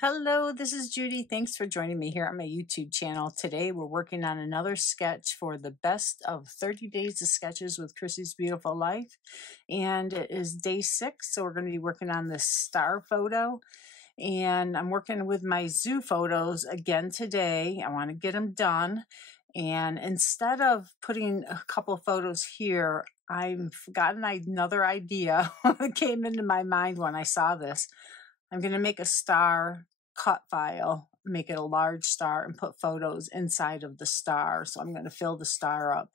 Hello, this is Judy. Thanks for joining me here on my YouTube channel. Today we're working on another sketch for the best of 30 days of sketches with Chrissy's Beautiful Life. And it is day 6, so we're going to be working on this star photo. And I'm working with my zoo photos again today. I want to get them done. And instead of putting a couple photos here, I've gotten another idea that came into my mind when I saw this. I'm going to make a star cut file, make it a large star, and put photos inside of the star. So I'm going to fill the star up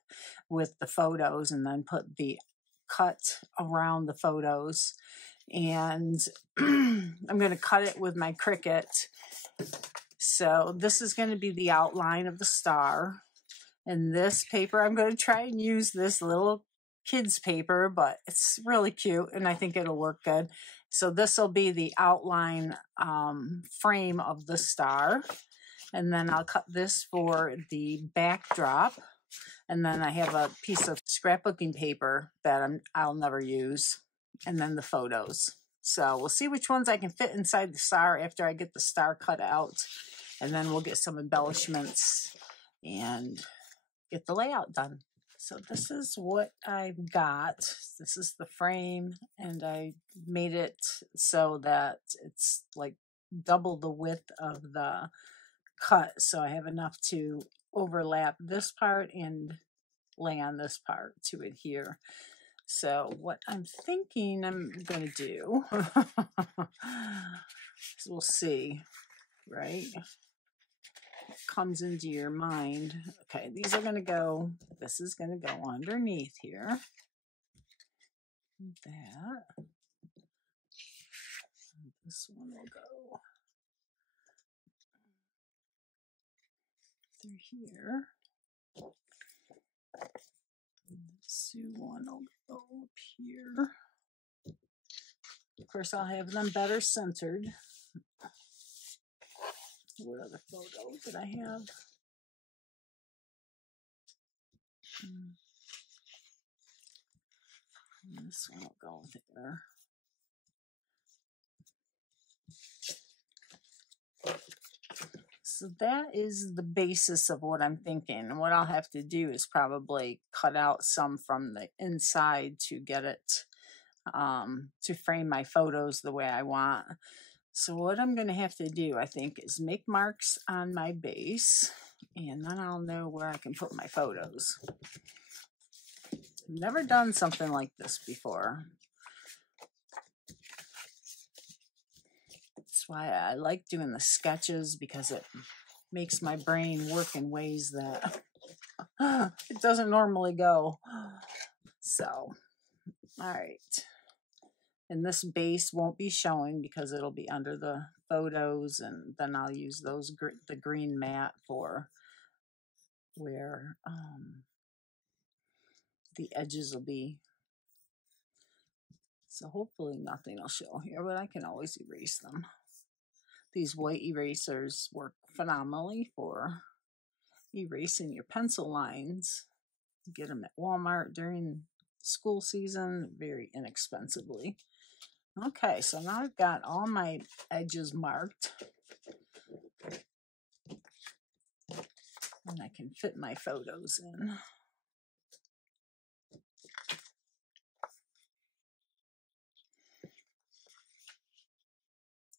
with the photos and then put the cut around the photos. And I'm going to cut it with my Cricut. So this is going to be the outline of the star. And this paper, I'm going to try and use this little kids paper, but it's really cute and I think it'll work good. So this will be the outline frame of the star. And then I'll cut this for the backdrop. And then I have a piece of scrapbooking paper that I'll never use. And then the photos. So we'll see which ones I can fit inside the star after I get the star cut out. And then we'll get some embellishments and get the layout done. So this is what I've got. This is the frame, and I made it so that it's like double the width of the cut. So I have enough to overlap this part and lay on this part to adhere. So what I'm thinking I'm going to do, we'll see, right? Comes into your mind. Okay, these are going to go, this is going to go underneath here. That. This one will go through here. The Sue one will go up here. Of course, I'll have them better centered. What other photo did I have? This one will go there. So that is the basis of what I'm thinking. And what I'll have to do is probably cut out some from the inside to get it, to frame my photos the way I want. So what I'm going to have to do, I think, is make marks on my base. And then I'll know where I can put my photos. I've never done something like this before. That's why I like doing the sketches, because it makes my brain work in ways that it doesn't normally go. So, all right. And this base won't be showing because it'll be under the photos, and then I'll use those the green mat for where the edges will be. So hopefully nothing will show here, but I can always erase them. These white erasers work phenomenally for erasing your pencil lines. You get them at Walmart during school season very inexpensively. Okay, so now I've got all my edges marked. And I can fit my photos in.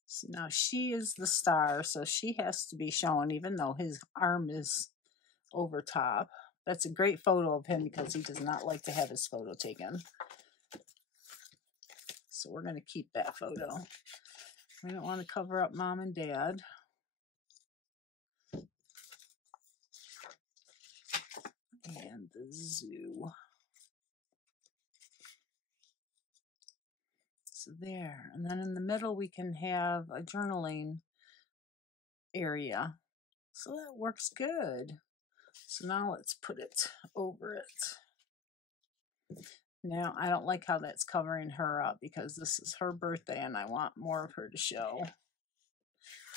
So now she is the star, so she has to be shown even though his arm is over top. That's a great photo of him because he does not like to have his photo taken. So we're going to keep that photo. We don't want to cover up mom and dad. And the zoo. So there. And then in the middle we can have a journaling area. So that works good. So now let's put it over it. Now, I don't like how that's covering her up because this is her birthday and I want more of her to show.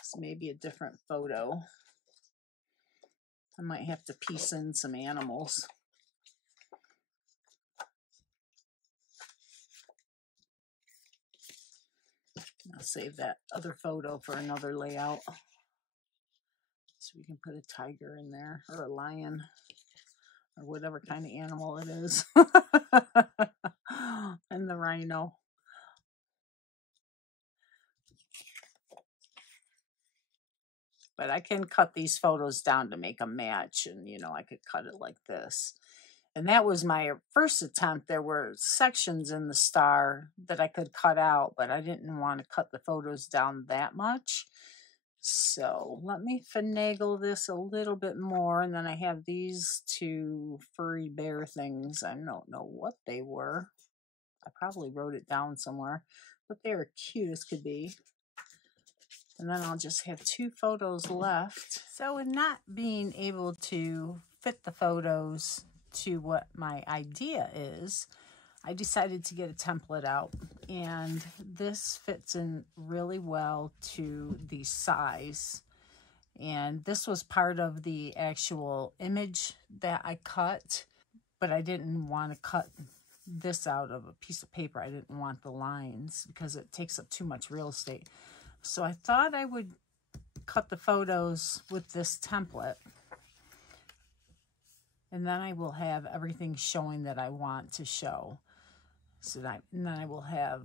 So maybe a different photo. I might have to piece in some animals. I'll save that other photo for another layout. So we can put a tiger in there, or a lion, or whatever kind of animal it is. And the rhino. But I can cut these photos down to make a match, and you know, I could cut it like this. And that was my first attempt. There were sections in the star that I could cut out, but I didn't want to cut the photos down that much. So let me finagle this a little bit more. And then I have these two furry bear things. I don't know what they were. I probably wrote it down somewhere, but they were cute as could be. And then I'll just have two photos left. So with not being able to fit the photos to what my idea is, I decided to get a template out, and this fits in really well to the size. And this was part of the actual image that I cut, but I didn't want to cut this out of a piece of paper. I didn't want the lines because it takes up too much real estate. So I thought I would cut the photos with this template, and then I will have everything showing that I want to show. So that, and then I will have,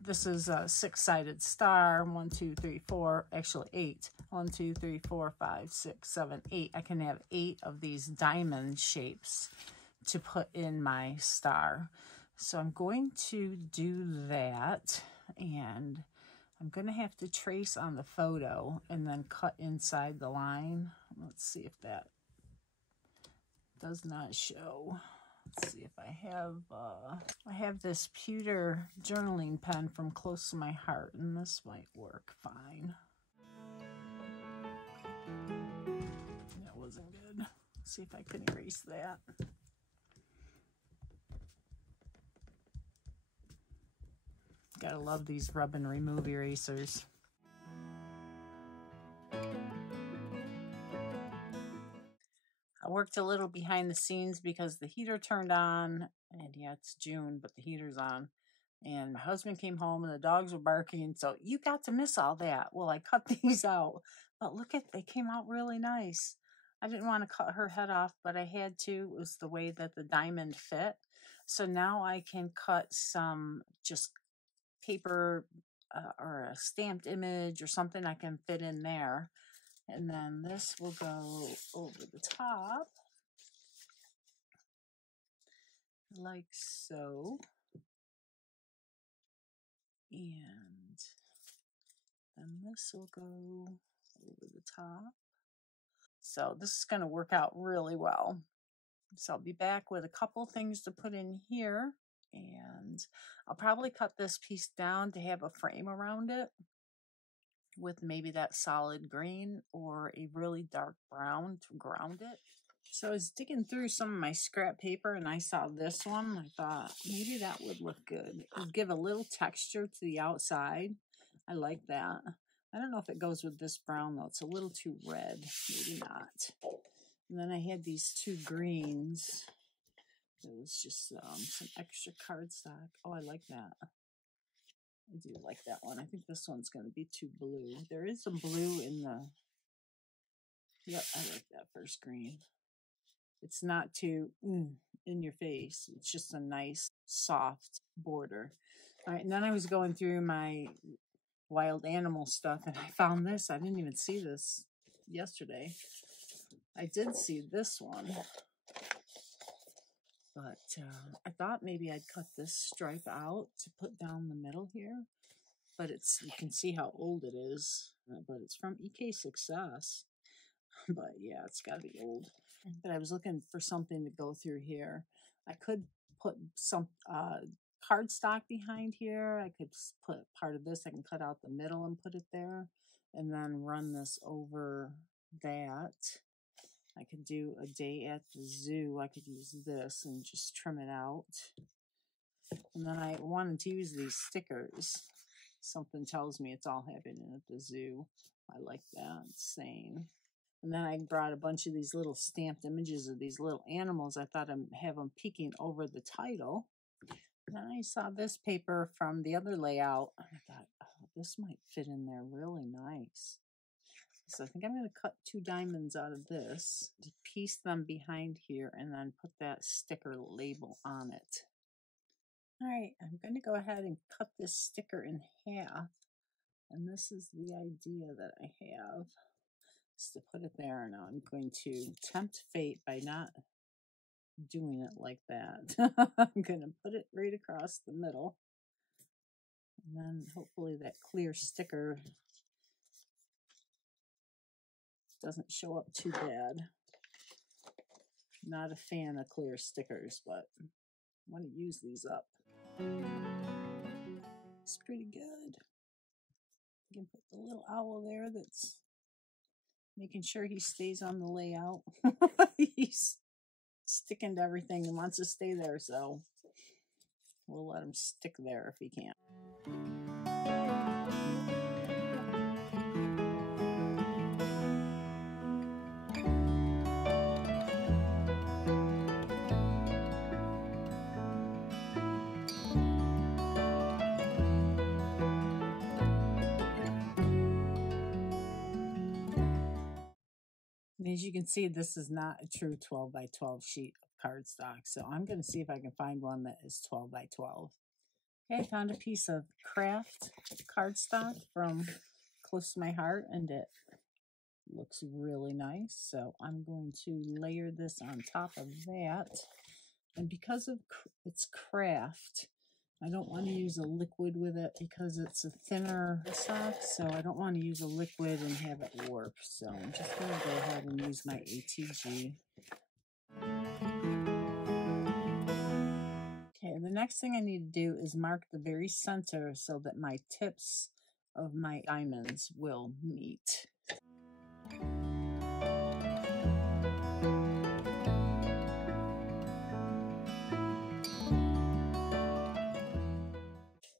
this is a 6-sided star, 1, 2, 3, 4, actually 8. 1, 2, 3, 4, 5, 6, 7, 8. I can have 8 of these diamond shapes to put in my star. So I'm going to do that, and I'm going to have to trace on the photo and then cut inside the line. Let's see if that does not show. Let's see if I have this pewter journaling pen from Close to My Heart, and this might work fine. That wasn't good. Let's see if I can erase that. Gotta love these rub and remove erasers. I worked a little behind the scenes because the heater turned on, and yeah, it's June, but the heater's on. And my husband came home and the dogs were barking, so you got to miss all that. Well, I cut these out, but look at, they came out really nice. I didn't want to cut her head off, but I had to. It was the way that the diamond fit. So now I can cut some just paper or a stamped image or something I can fit in there. And then this will go over the top, like so. And then this will go over the top. So this is going to work out really well. So I'll be back with a couple things to put in here. And I'll probably cut this piece down to have a frame around it with maybe that solid green or a really dark brown to ground it. So I was digging through some of my scrap paper and I saw this one. I thought maybe that would look good. It would give a little texture to the outside. I like that. I don't know if it goes with this brown though. It's a little too red. Maybe not. And then I had these two greens. It was just some extra cardstock. Oh, I like that. I do like that one. I think this one's going to be too blue. There is some blue in the... Yep, I like that first green. It's not too in your face. It's just a nice, soft border. All right, and then I was going through my wild animal stuff, and I found this. I didn't even see this yesterday. I did see this one. But I thought maybe I'd cut this stripe out to put down the middle here. But it's, you can see how old it is. But it's from EK Success. But yeah, it's got to be old. But I was looking for something to go through here. I could put some cardstock behind here. I could put part of this. I can cut out the middle and put it there. And then run this over that. I could do a day at the zoo. I could use this and just trim it out. And then I wanted to use these stickers. Something tells me it's all happening at the zoo. I like that. It's sane. And then I brought a bunch of these little stamped images of these little animals. I thought I'd have them peeking over the title. And then I saw this paper from the other layout. I thought, this might fit in there really nice. So I think I'm going to cut 2 diamonds out of this to piece them behind here and then put that sticker label on it. All right, I'm going to go ahead and cut this sticker in half. And this is the idea that I have, is to put it there. Now I'm going to tempt fate by not doing it like that. I'm going to put it right across the middle. And then hopefully that clear sticker doesn't show up too bad. Not a fan of clear stickers, but I want to use these up. It's pretty good. You can put the little owl there that's making sure he stays on the layout. He's sticking to everything and wants to stay there, so we'll let him stick there if he can. And as you can see, this is not a true 12 by 12 sheet of cardstock, so I'm going to see if I can find one that is 12 by 12. Okay, I found a piece of craft cardstock from Close to My Heart, and it looks really nice. So I'm going to layer this on top of that. And because of it's craft, I don't want to use a liquid with it because it's a thinner sock, so I don't want to use a liquid and have it warp. So I'm just going to go ahead and use my ATG. Okay, the next thing I need to do is mark the very center so that my tips of my diamonds will meet.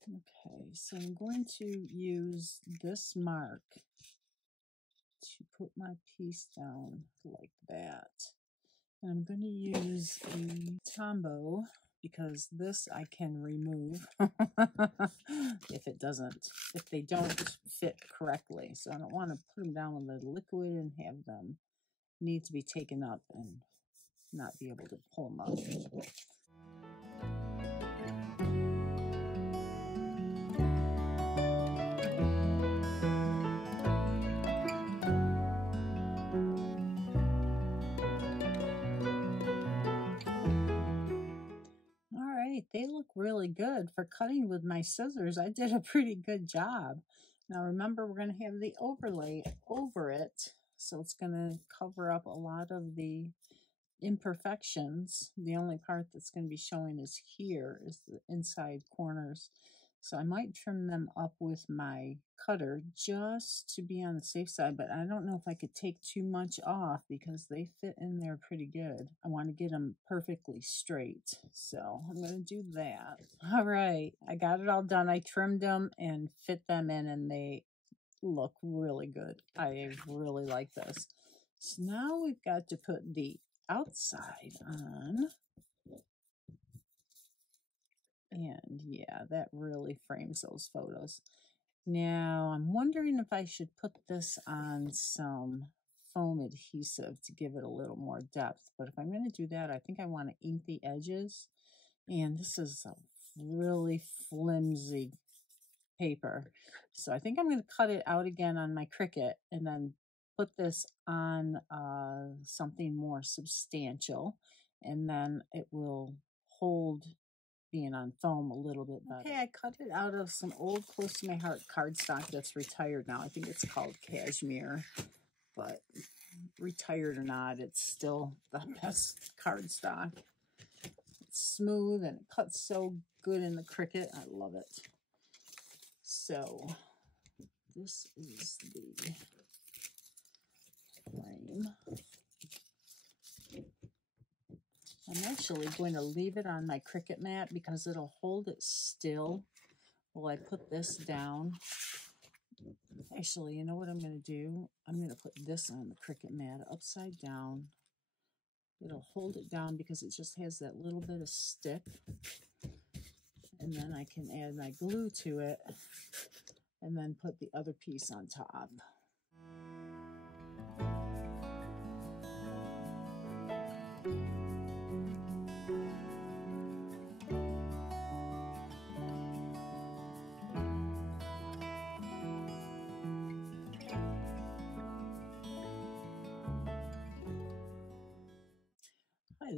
Okay, so I'm going to use this mark to put my piece down like that. And I'm going to use a Tombow because this I can remove if they don't fit correctly. So I don't want to put them down with the liquid and have them need to be taken up and not be able to pull them up. They look really good. For cutting with my scissors, I did a pretty good job. Now remember, we're going to have the overlay over it, so it's going to cover up a lot of the imperfections. The only part that's going to be showing is here, is the inside corners. So I might trim them up with my cutter just to be on the safe side, but I don't know if I could take too much off because they fit in there pretty good. I want to get them perfectly straight, so I'm going to do that. All right, I got it all done. I trimmed them and fit them in, and they look really good. I really like this. So now we've got to put the outside on. And yeah, that really frames those photos. Now, I'm wondering if I should put this on some foam adhesive to give it a little more depth. But if I'm going to do that, I think I want to ink the edges. And this is a really flimsy paper. So I think I'm going to cut it out again on my Cricut and then put this on something more substantial. And then it will hold being on foam a little bit better. Okay, I cut it out of some old Close to My Heart cardstock that's retired now. I think it's called Cashmere, but retired or not, it's still the best cardstock. It's smooth and it cuts so good in the Cricut. I love it. So this is the frame. I'm actually going to leave it on my Cricut mat because it'll hold it still while I put this down. Actually, you know what I'm going to do? I'm going to put this on the Cricut mat upside down. It'll hold it down because it just has that little bit of stick. And then I can add my glue to it and then put the other piece on top.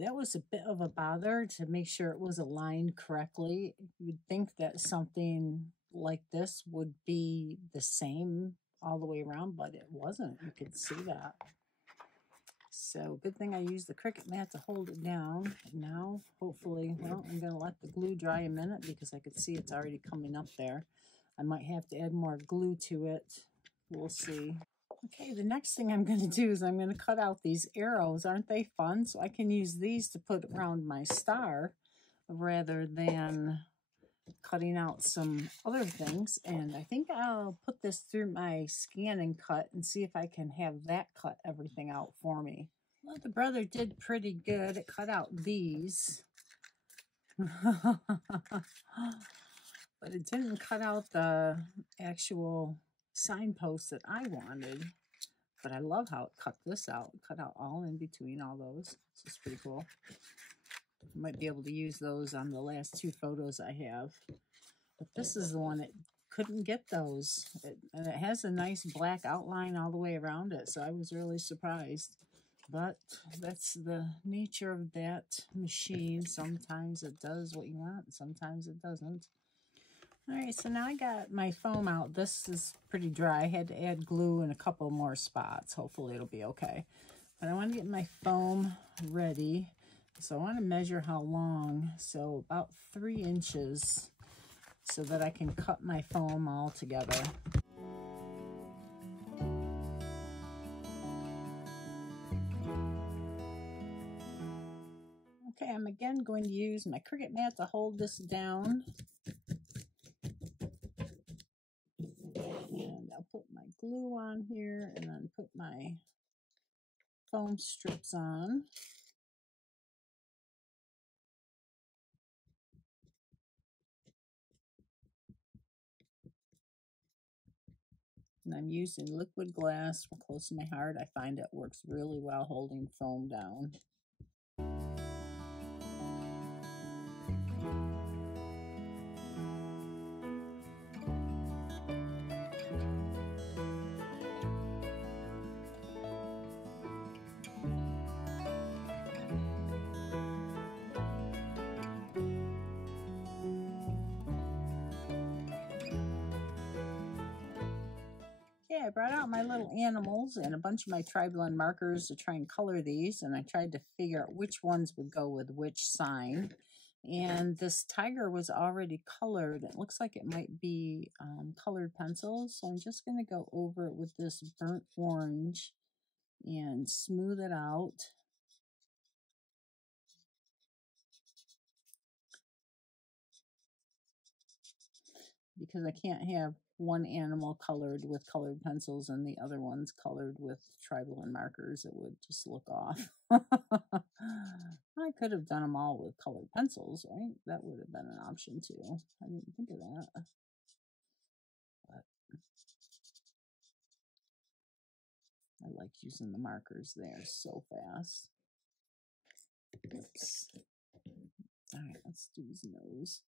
That was a bit of a bother to make sure it was aligned correctly. You would think that something like this would be the same all the way around, but it wasn't. You could see that. So good thing I used the Cricut mat to hold it down. Now, hopefully, well, I'm going to let the glue dry a minute because I could see it's already coming up there. I might have to add more glue to it. We'll see. Okay, the next thing I'm going to do is I'm going to cut out these arrows. Aren't they fun? So I can use these to put around my star rather than cutting out some other things. And I think I'll put this through my scan and cut and see if I can have that cut everything out for me. Well, the brother did pretty good. It cut out these. But it didn't cut out the actual signpost that I wanted. But I love how it cut this out. It cut out all in between all those. This is pretty cool. I might be able to use those on the last two photos I have. But this is the one that couldn't get those. And it has a nice black outline all the way around it. So I was really surprised. But that's the nature of that machine. Sometimes it does what you want. Sometimes it doesn't. All right, so now I got my foam out. This is pretty dry. I had to add glue in a couple more spots. Hopefully it'll be okay. But I want to get my foam ready. So I want to measure how long. So about 3 inches so that I can cut my foam all together. Okay, I'm again going to use my Cricut mat to hold this down. And I'll put my glue on here and then put my foam strips on. And I'm using liquid glass for close to my heart. I find it works really well holding foam down. Okay, I brought out my little animals and a bunch of my tri-blend markers to try and color these, and I tried to figure out which ones would go with which sign. And this tiger was already colored. It looks like it might be colored pencils, so I'm just going to go over it with this burnt orange and smooth it out. Because I can't have one animal colored with colored pencils and the other one's colored with tri-blend markers. It would just look off. I could have done them all with colored pencils, right? That would have been an option too. I didn't think of that. But I like using the markers there so fast. Oops. All right, let's do his nose.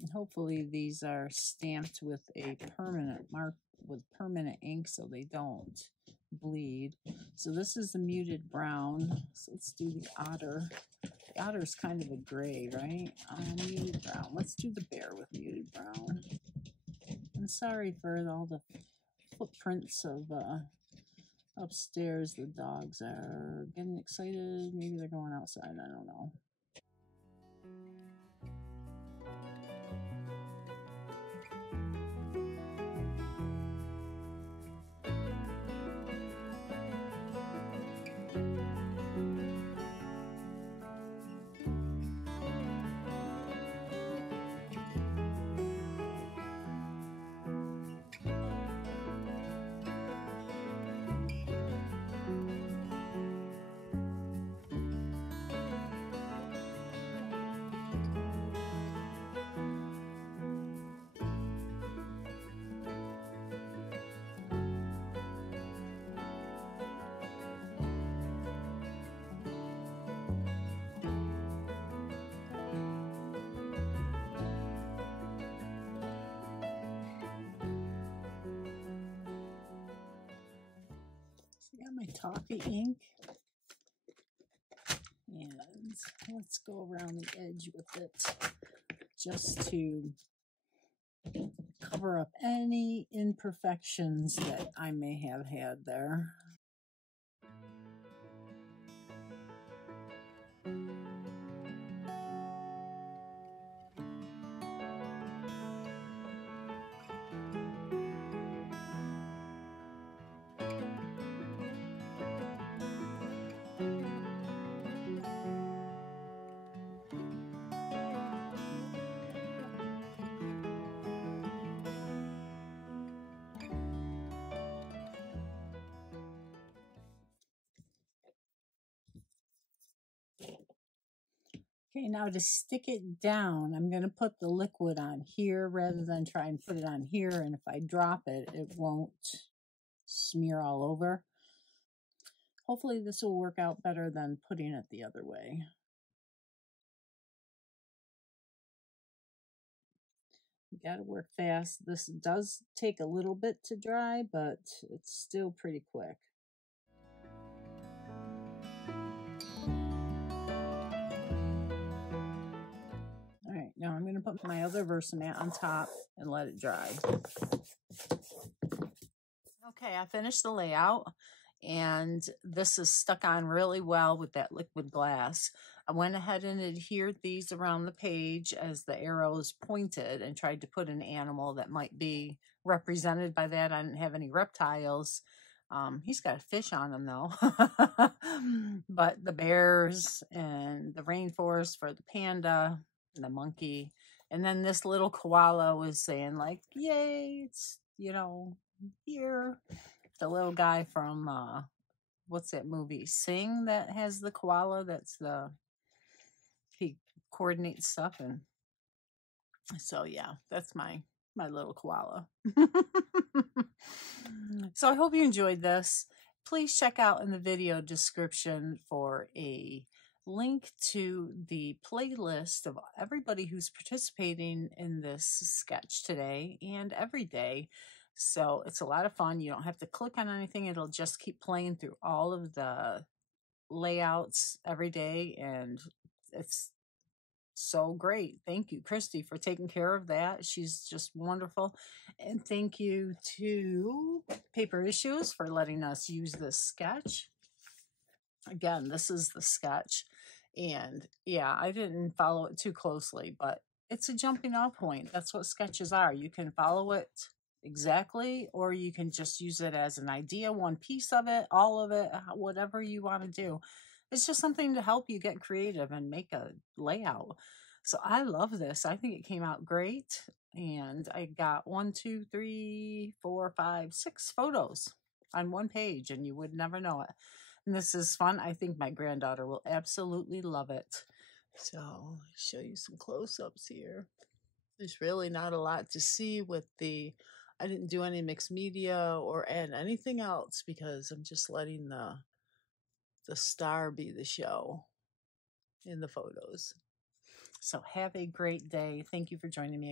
And hopefully these are stamped with a permanent mark with permanent ink so they don't bleed. So this is the muted brown. So let's do the otter. The otter is kind of a gray, right? Muted brown. Let's do the bear with muted brown. I'm sorry for all the footprints of upstairs. The dogs are getting excited. Maybe they're going outside. I don't know. coffee ink. And let's go around the edge with it just to cover up any imperfections that I may have had there. Okay, now to stick it down, I'm going to put the liquid on here rather than try and put it on here. And if I drop it, it won't smear all over. Hopefully this will work out better than putting it the other way. You got to work fast. This does take a little bit to dry, but it's still pretty quick. All right, now I'm going to put my other Versamat on top and let it dry. Okay, I finished the layout, and this is stuck on really well with that liquid glass. I went ahead and adhered these around the page as the arrows pointed and tried to put an animal that might be represented by that. I didn't have any reptiles. He's got a fish on him though. But the bears and the rainforest for the panda and the monkey. And then this little koala was saying like, yay, it's, you know, here. The little guy from, what's that movie? Sing, that has the koala. That's he coordinates stuff. And so, yeah, that's my little koala. So I hope you enjoyed this. Please check out in the video description for a link to the playlist of everybody who's participating in this sketch today and every day. So it's a lot of fun. You don't have to click on anything. It'll just keep playing through all of the layouts every day, and it's so great. Thank you, Christy, for taking care of that. She's just wonderful. And thank you to Paper Issues for letting us use this sketch. Again, this is the sketch. And yeah, I didn't follow it too closely, but it's a jumping off point. That's what sketches are. You can follow it exactly, or you can just use it as an idea, one piece of it, all of it, whatever you want to do. It's just something to help you get creative and make a layout. So I love this. I think it came out great. And I got 1, 2, 3, 4, 5, 6 photos on one page, and you would never know it. And this is fun. I think my granddaughter will absolutely love it. So I'll show you some close-ups here. There's really not a lot to see with the, I didn't do any mixed media or add anything else because I'm just letting the star be the show in the photos. So have a great day. Thank you for joining me.